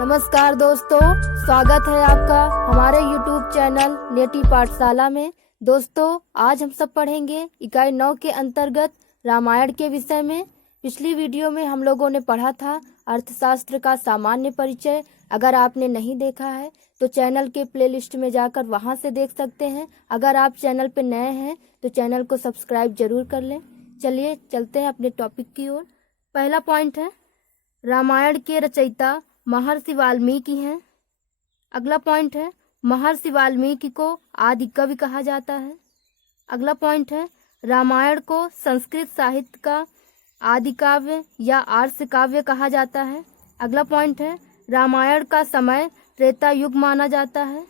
नमस्कार दोस्तों, स्वागत है आपका हमारे YouTube चैनल नेटी पाठशाला में। दोस्तों, आज हम सब पढ़ेंगे इकाई 9 के अंतर्गत रामायण के विषय में। पिछली वीडियो में हम लोगों ने पढ़ा था अर्थशास्त्र का सामान्य परिचय। अगर आपने नहीं देखा है तो चैनल के प्लेलिस्ट में जाकर वहां से देख सकते हैं। अगर आप चैनल पर नए हैं तो चैनल को सब्सक्राइब जरूर कर लें। चलिए चलते हैं अपने टॉपिक की ओर। पहला पॉइंट है, रामायण के रचयिता महर्षि वाल्मीकि हैं। अगला पॉइंट है, महर्षि वाल्मीकि को आदि कवि कहा जाता है। अगला पॉइंट है, रामायण को संस्कृत साहित्य का आदि काव्य या आर्ष काव्य कहा जाता है। अगला पॉइंट है, रामायण का समय त्रेता युग माना जाता है।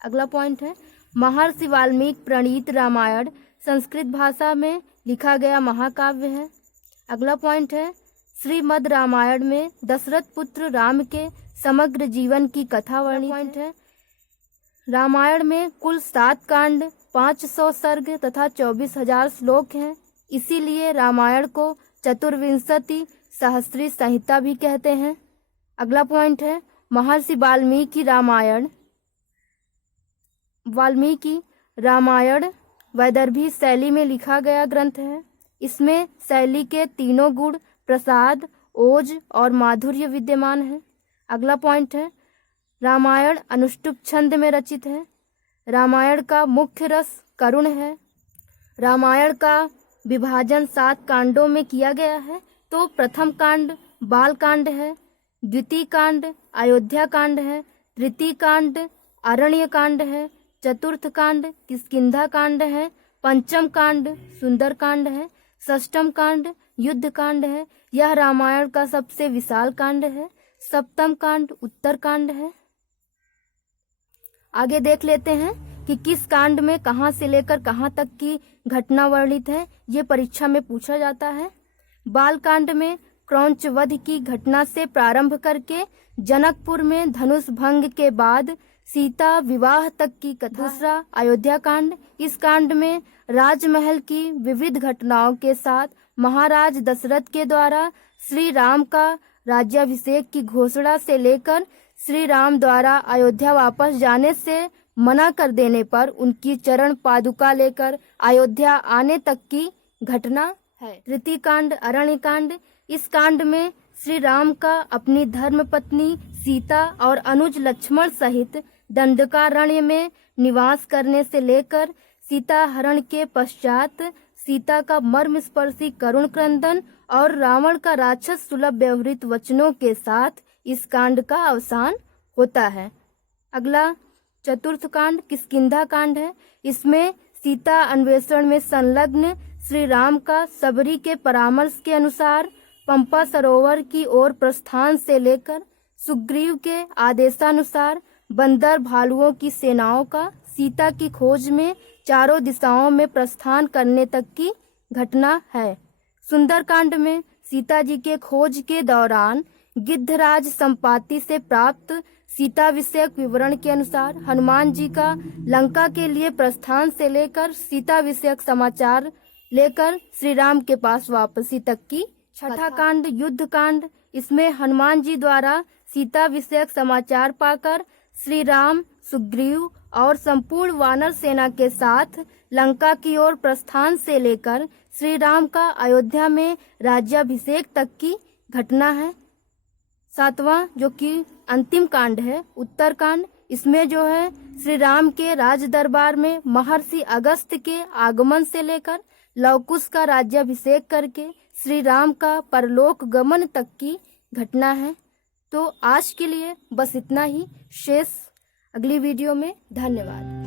अगला पॉइंट है, महर्षि वाल्मीकि प्रणीत रामायण संस्कृत भाषा में लिखा गया महाकाव्य है। अगला पॉइंट है, श्रीमद् रामायण में दशरथ पुत्र राम के समग्र जीवन की कथा वर्णित पॉइंट है। रामायण में कुल 7 कांड, 500 सर्ग तथा 24,000 श्लोक हैं। इसीलिए रामायण को चतुर्विंशति सहस्त्री संहिता भी कहते हैं। अगला पॉइंट है, महर्षि वाल्मीकि रामायण वैदर्भी शैली में लिखा गया ग्रंथ है। इसमें शैली के तीनों गुण प्रसाद, ओज और माधुर्य विद्यमान है। अगला पॉइंट है, रामायण अनुष्टुप छंद में रचित है। रामायण का मुख्य रस करुण है। रामायण का विभाजन 7 कांडों में किया गया है। तो प्रथम कांड बाल कांड है, द्वितीय कांड अयोध्या कांड है, तृतीय कांड अरण्य कांड है, चतुर्थ कांड किष्किंधा कांड है, पंचम कांड सुंदर कांड है, षष्ठम कांड युद्ध कांड है। यह रामायण का सबसे विशाल कांड है। सप्तम कांड उत्तर कांड है। आगे देख लेते हैं कि किस कांड में कहां से लेकर कहां तक की घटना वर्णित है। ये परीक्षा में पूछा जाता है। बाल कांड में क्रौंच वध की घटना से प्रारंभ करके जनकपुर में धनुष भंग के बाद सीता विवाह तक की कथा। दूसरा अयोध्या कांड, इस कांड में राजमहल की विविध घटनाओं के साथ महाराज दशरथ के द्वारा श्री राम का राज्याभिषेक की घोषणा से लेकर श्री राम द्वारा अयोध्या वापस जाने से मना कर देने पर उनकी चरण पादुका लेकर अयोध्या आने तक की घटना है। तृतीय कांड अरण्य कांड, इस कांड में श्री राम का अपनी धर्मपत्नी सीता और अनुज लक्ष्मण सहित दंडकारण्य में निवास करने से लेकर सीता हरण के पश्चात सीता का मर्मस्पर्शी करुण क्रंदन और रावण का राक्षस सुलभ व्यवहृत वचनों के साथ इस कांड का अवसान होता है। अगला चतुर्थ कांड किष्किंधा कांड है। इसमें सीता अन्वेषण में संलग्न श्री राम का सबरी के परामर्श के अनुसार पंपा सरोवर की ओर प्रस्थान से लेकर सुग्रीव के आदेशानुसार बंदर भालुओं की सेनाओं का सीता की खोज में चारों दिशाओं में प्रस्थान करने तक की घटना है। सुंदरकांड में सीता जी के खोज के दौरान गिद्धराज संपाति से प्राप्त सीता विषयक विवरण के अनुसार हनुमान जी का लंका के लिए प्रस्थान से लेकर सीता विषयक समाचार लेकर श्री राम के पास वापसी तक की। छठा कांड युद्ध कांड, इसमें हनुमान जी द्वारा सीता विषयक समाचार पाकर श्री राम, सुग्रीव और संपूर्ण वानर सेना के साथ लंका की ओर प्रस्थान से लेकर श्री राम का अयोध्या में राज्याभिषेक तक की घटना है। सातवां जो कि अंतिम कांड है उत्तर कांड, इसमें जो है श्री राम के राज दरबार में महर्षि अगस्त्य के आगमन से लेकर लवकुश का राज्याभिषेक करके श्री राम का परलोक गमन तक की घटना है। तो आज के लिए बस इतना ही। शेष अगली वीडियो में। धन्यवाद।